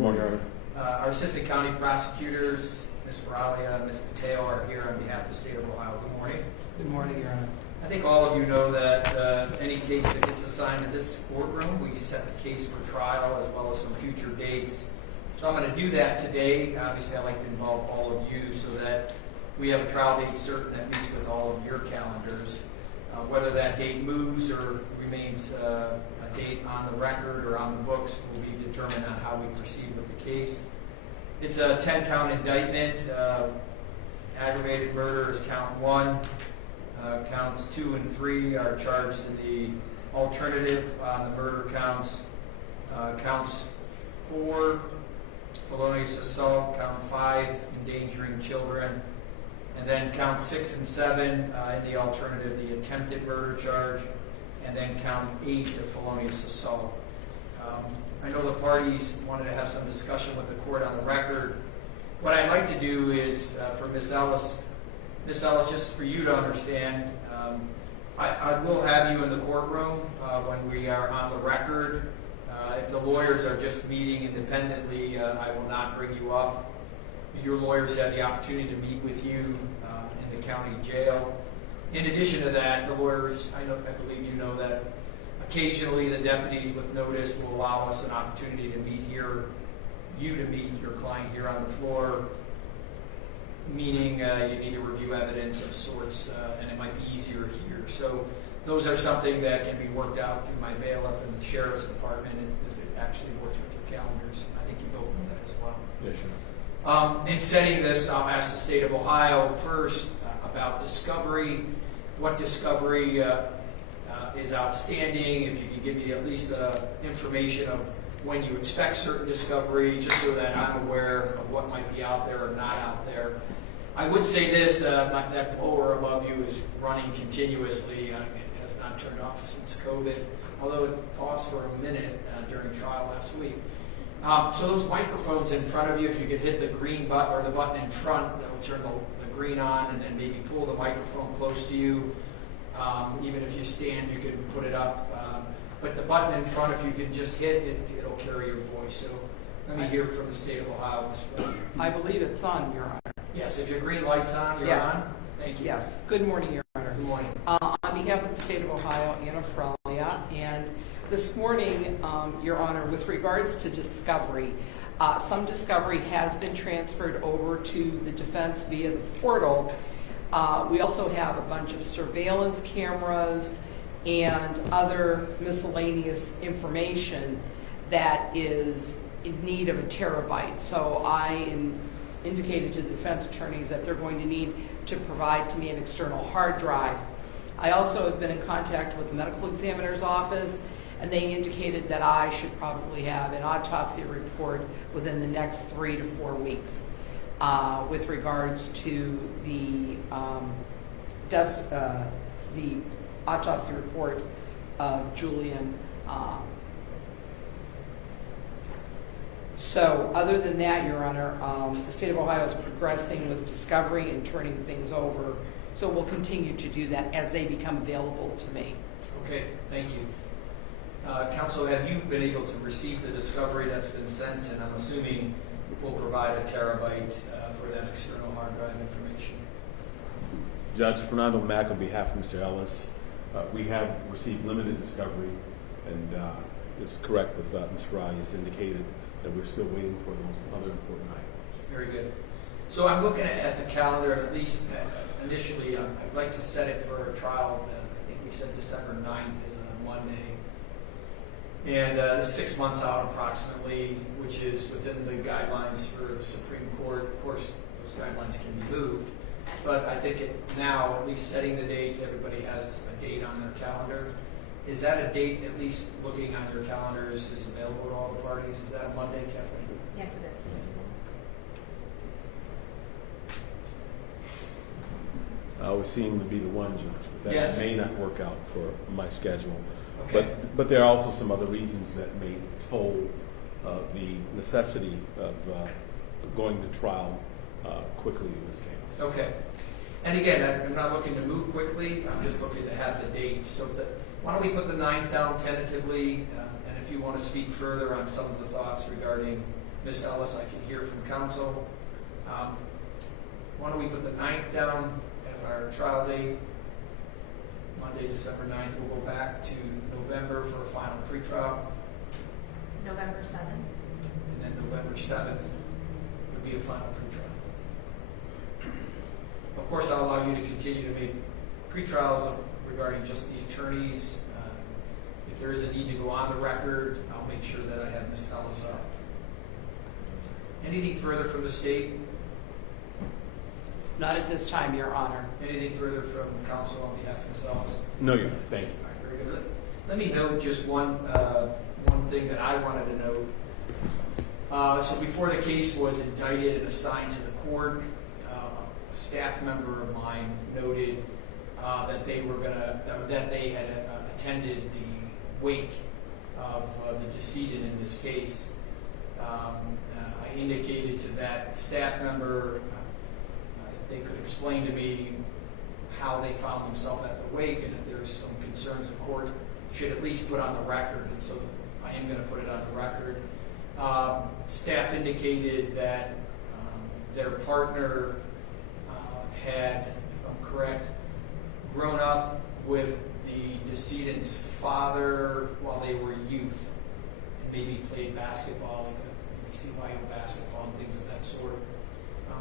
Morning, Your Honor. Our assistant county prosecutors, Ms. Faralia and Ms. Mateo, are here on behalf of the state of Ohio. Good morning. Good morning, Your Honor. I think all of you know that any case that gets assigned to this courtroom, we set the case for trial as well as some future dates. So I'm going to do that today. Obviously, I'd like to involve all of you so that we have a trial date certain that meets with all of your calendars. Whether that date moves or remains a date on the record or on the books will be determined on how we proceed with the case. It's a 10-count indictment. Aggravated murder is count 1. Counts 2 and 3 are charged in the alternative on the murder counts. Counts 4, felonious assault. Count 5, endangering children. And then count 6 and 7 in the alternative, the attempted murder charge. And then count 8, the felonious assault. I know the parties wanted to have some discussion with the court on the record. What I'd like to do is for Ms. Ellis, just for you to understand, I will have you in the courtroom when we are on the record. If the lawyers are just meeting independently, I will not bring you up. Your lawyers have the opportunity to meet with you in the county jail. In addition to that, the lawyers, I believe you know that occasionally the deputies with notice will allow us an opportunity to meet here, you to meet your client here on the floor, meaning you need to review evidence of sorts, and it might be easier here. So those are something that can be worked out through my bailiff and the sheriff's department if it actually works with your calendars. I think you both know that as well. Yes, sure. In setting this, I'll ask the state of Ohio first about discovery. What discovery is outstanding? If you could give me at least information of when you expect certain discovery, just so that I'm aware of what might be out there or not out there. I would say this, that blower above you is running continuously. It has not turned off since COVID, although it paused for a minute during trial last week. So those microphones in front of you, if you could hit the green button or the button in front, that will turn the green on, and then maybe pull the microphone close to you. Even if you stand, you can put it up. But the button in front, if you can just hit it, it'll carry your voice. So let me hear from the state of Ohio. I believe it's on, Your Honor. Yes, if your green light's on, you're on. Thank you. Yes. Good morning, Your Honor. Good morning. On behalf of the state of Ohio, Anna Fralia, and this morning, Your Honor, with regards to discovery, some discovery has been transferred over to the defense via the portal. We also have a bunch of surveillance cameras and other miscellaneous information that is in need of a terabyte. So I indicated to the defense attorneys that they're going to need to provide to me an external hard drive. I also have been in contact with the medical examiner's office, and they indicated that I should probably have an autopsy report within the next 3 to 4 weeks with regards to the autopsy report of Julian. So other than that, Your Honor, the state of Ohio is progressing with discovery and turning things over. So we'll continue to do that as they become available to me. Okay, thank you. Counsel, have you been able to receive the discovery that's been sent? And I'm assuming we'll provide a terabyte for that external hard drive information. Judge Fernando Mack, on behalf of Mr. Ellis, we have received limited discovery, and it's correct with Ms. Fry has indicated that we're still waiting for those other important items. Very good. So I'm looking at the calendar, and at least initially, I'd like to set it for a trial. I think we said December 9th is a Monday. And 6 months out approximately, which is within the guidelines for the Supreme Court. Of course, those guidelines can be moved. But I think now, at least setting the date, everybody has a date on their calendar. Is that a date, at least looking on your calendars, is available to all the parties? Is that a Monday, Kathleen? Yes, it is. Would seem to be the one, Judge, that Yes. may not work out for my schedule. Okay. But there are also some other reasons that may toll the necessity of going to trial quickly in this case. Okay. And again, I'm not looking to move quickly. I'm just looking to have the date. So why don't we put the 9th down tentatively? And if you want to speak further on some of the thoughts regarding Ms. Ellis, I can hear from counsel. Why don't we put the 9th down as our trial date? Monday, December 9th. We'll go back to November for a final pretrial. November 7th. And then November 7th would be a final pretrial. Of course, I'll allow you to continue to make pretrials regarding just the attorneys. If there is a need to go on the record, I'll make sure that I have Ms. Ellis up. Anything further from the state? Not at this time, Your Honor. Anything further from counsel on behalf of Ms. Ellis? No, Your Honor. Thank you. All right, very good. Let me note just one thing that I wanted to note. So before the case was indicted and assigned to the court, a staff member of mine noted that they had attended the wake of the decedent in this case. I indicated to that staff member if they could explain to me how they found themselves at the wake, and if there's some concerns the court should at least put on the record. And so I am going to put it on the record. Staff indicated that their partner had, if I'm correct, grown up with the decedent's father while they were youth, and maybe played basketball, like maybe CYO basketball and things of that sort.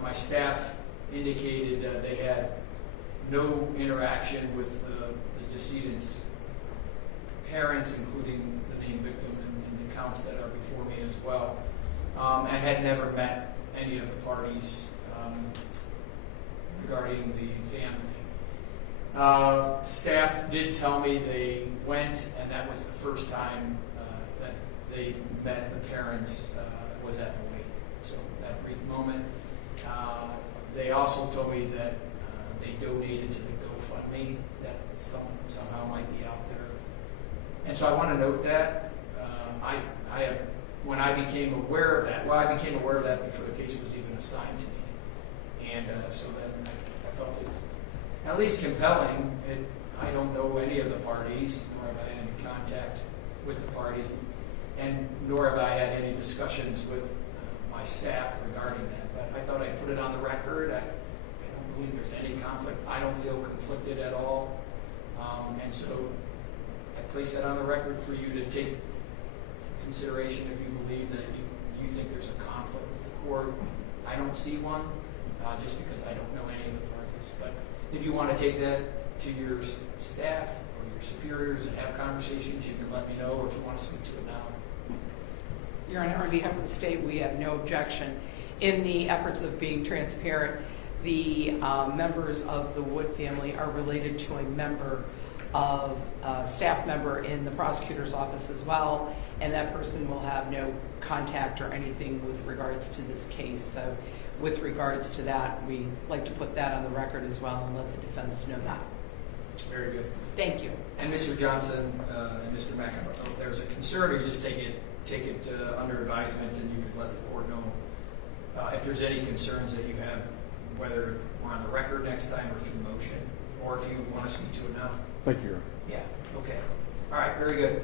My staff indicated they had no interaction with the decedent's parents, including the named victim and the counts that are before me as well, and had never met any of the parties regarding the family. Staff did tell me they went, and that was the first time that they met the parents was at the wake. So that brief moment. They also told me that they donated to the GoFundMe that somehow might be out there. And so I want to note that. When I became aware of that, I became aware of that before the case was even assigned to me. And so then I felt it at least compelling. I don't know any of the parties, nor have I had any contact with the parties, and nor have I had any discussions with my staff regarding that. But I thought I'd put it on the record. I don't believe there's any conflict. I don't feel conflicted at all. And so I place that on the record for you to take consideration if you believe that you think there's a conflict with the court. I don't see one, just because I don't know any of the parties. But if you want to take that to your staff or your superiors and have conversations, you can let me know, or if you want to speak to it now. Your Honor, on behalf of the state, we have no objection. In the efforts of being transparent, the members of the Wood family are related to a staff member in the prosecutor's office as well, and that person will have no contact or anything with regards to this case. So with regards to that, we like to put that on the record as well and let the defense know that. Very good. Thank you. And Mr. Johnson and Mr. Mack, I don't know if there's a concern, or you just take it under advisement, and you can let the court know if there's any concerns that you have, whether we're on the record next time or through motion, or if you want to speak to it now. Thank you, Your Honor. Yeah, okay. All right, very good.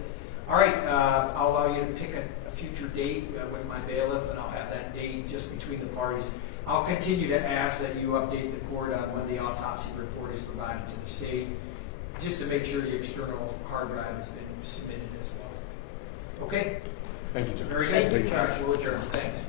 All right, I'll allow you to pick a future date with my bailiff, and I'll have that date just between the parties. I'll continue to ask that you update the court on when the autopsy report is provided to the state, just to make sure the external hard drive has been submitted as well. Okay? Thank you, Judge. Very good. Thank you, All right, Judge. we'll adjourn. Thanks.